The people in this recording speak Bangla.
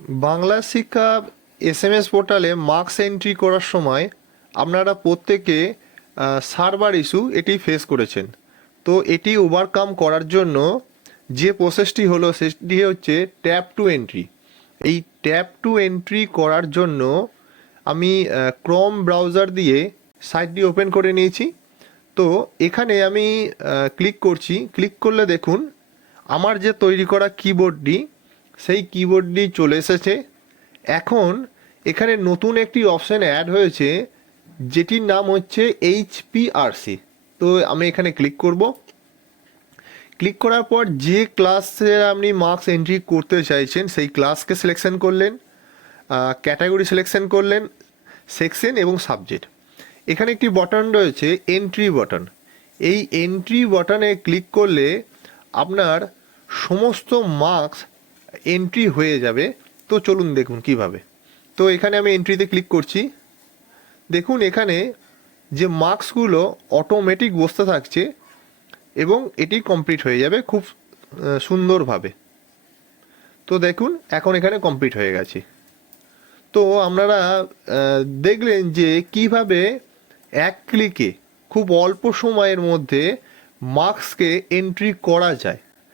বাংলা শিক্ষা এসএমএস পোর্টালে মার্কস এন্ট্রি করার সময় আপনারা প্রত্যেকে সার্ভার ইস্যু এটি ফেস করেছেন। তো এটি ওভারকাম করার জন্য যে প্রসেসটি হলো সেটি হচ্ছে ট্যাপ টু এন্ট্রি। এই ট্যাপ টু এন্ট্রি করার জন্য আমি ক্রোম ব্রাউজার দিয়ে সাইটটি ওপেন করে নিয়েছি। তো এখানে আমি ক্লিক করছি। ক্লিক করলে দেখুন আমার যে তৈরি করা কিবোর্ডটি সেই কিবোর্ডটি চলে এসেছে। এখন এখানে নতুন একটি অপশান অ্যাড হয়েছে যেটির নাম হচ্ছে HPRC। তো আমি এখানে ক্লিক করব। ক্লিক করার পর যে ক্লাসে আপনি মার্কস এন্ট্রি করতে চাইছেন সেই ক্লাসকে সিলেকশন করলেন, ক্যাটাগরি সিলেকশন করলেন, সেকশন এবং সাবজেক্ট। এখানে একটি বাটন রয়েছে এন্ট্রি বাটন। এই এন্ট্রি বাটনে ক্লিক করলে আপনার সমস্ত মার্কস এন্ট্রি হয়ে যাবে। তো চলুন দেখুন কিভাবে। তো এখানে আমি এন্ট্রিতে ক্লিক করছি। দেখুন এখানে যে মার্কসগুলো অটোমেটিক বসতে থাকছে এবং এটি কমপ্লিট হয়ে যাবে খুব সুন্দরভাবে। তো দেখুন এখন এখানে কমপ্লিট হয়ে গেছে। তো আপনারা দেখলেন যে কিভাবে এক ক্লিকে খুব অল্প সময়ের মধ্যে মার্কসকে এন্ট্রি করা যায়।